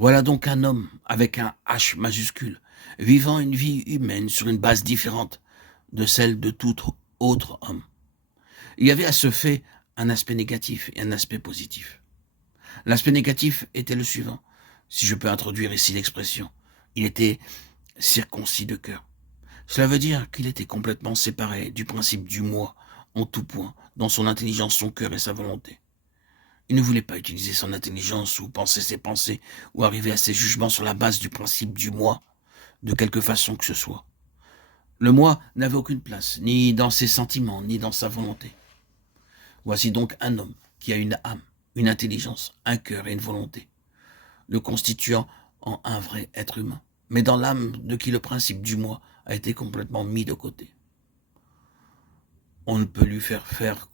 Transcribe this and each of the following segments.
Voilà donc un homme avec un H majuscule, vivant une vie humaine sur une base différente de celle de tout autre homme. Il y avait à ce fait un aspect négatif et un aspect positif. L'aspect négatif était le suivant, si je peux introduire ici l'expression. Il était circoncis de cœur. Cela veut dire qu'il était complètement séparé du principe du moi en tout point, dans son intelligence, son cœur et sa volonté. Il ne voulait pas utiliser son intelligence ou penser ses pensées ou arriver à ses jugements sur la base du principe du moi, de quelque façon que ce soit. Le moi n'avait aucune place, ni dans ses sentiments, ni dans sa volonté. Voici donc un homme qui a une âme, une intelligence, un cœur et une volonté, le constituant en un vrai être humain, mais dans l'âme de qui le principe du moi a été complètement mis de côté. On ne peut lui faire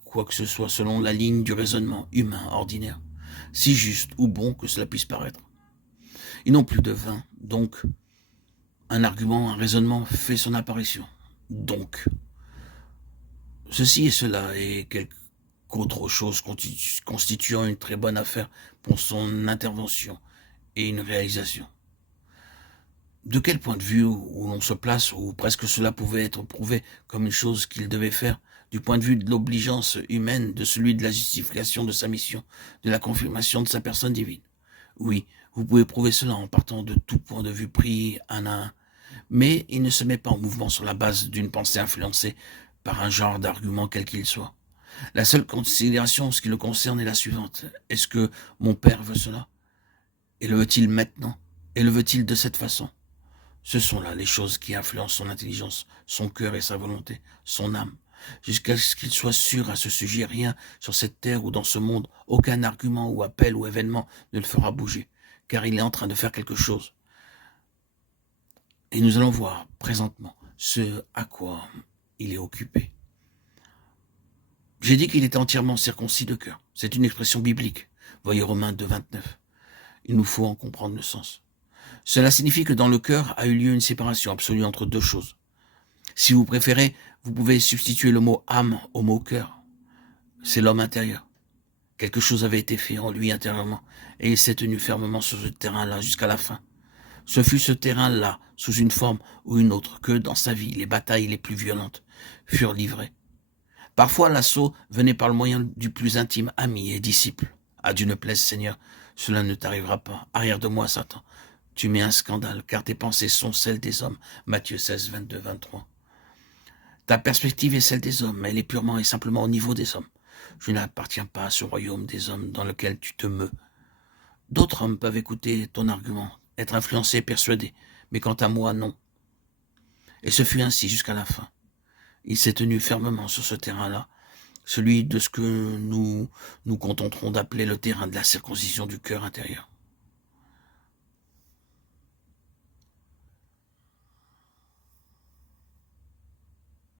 quoi que ce soit selon la ligne du raisonnement humain ordinaire, si juste ou bon que cela puisse paraître. Ils n'ont plus de vain, donc un argument, un raisonnement fait son apparition. Donc, ceci et cela et quelque autre chose constituant une très bonne affaire pour son intervention et une réalisation. De quel point de vue où l'on se place, où presque cela pouvait être prouvé comme une chose qu'il devait faire, du point de vue de l'obligeance humaine, de celui de la justification de sa mission, de la confirmation de sa personne divine. Oui, vous pouvez prouver cela en partant de tout point de vue pris un à un, mais il ne se met pas en mouvement sur la base d'une pensée influencée par un genre d'argument quel qu'il soit. La seule considération en ce qui le concerne est la suivante. Est-ce que mon père veut cela? Et le veut-il maintenant? Et le veut-il de cette façon? Ce sont là les choses qui influencent son intelligence, son cœur et sa volonté, son âme. Jusqu'à ce qu'il soit sûr à ce sujet, rien sur cette terre ou dans ce monde, aucun argument ou appel ou événement ne le fera bouger, car il est en train de faire quelque chose. Et nous allons voir présentement ce à quoi il est occupé. J'ai dit qu'il était entièrement circoncis de cœur. C'est une expression biblique. Voyez Romains 2, 29. Il nous faut en comprendre le sens. Cela signifie que dans le cœur a eu lieu une séparation absolue entre deux choses. Si vous préférez, vous pouvez substituer le mot âme au mot cœur. C'est l'homme intérieur. Quelque chose avait été fait en lui intérieurement, et il s'est tenu fermement sur ce terrain-là jusqu'à la fin. Ce fut ce terrain-là, sous une forme ou une autre, que, dans sa vie, les batailles les plus violentes furent livrées. Parfois, l'assaut venait par le moyen du plus intime ami et disciple. À Dieu ne plaise, Seigneur, cela ne t'arrivera pas. Arrière de moi, Satan. Tu mets un scandale, car tes pensées sont celles des hommes. Matthieu 16, 22, 23. Ta perspective est celle des hommes, elle est purement et simplement au niveau des hommes. Je n'appartiens pas à ce royaume des hommes dans lequel tu te meus. D'autres hommes peuvent écouter ton argument, être influencés et persuadés, mais quant à moi, non. Et ce fut ainsi jusqu'à la fin. Il s'est tenu fermement sur ce terrain-là, celui de ce que nous contenterons d'appeler le terrain de la circoncision du cœur intérieur.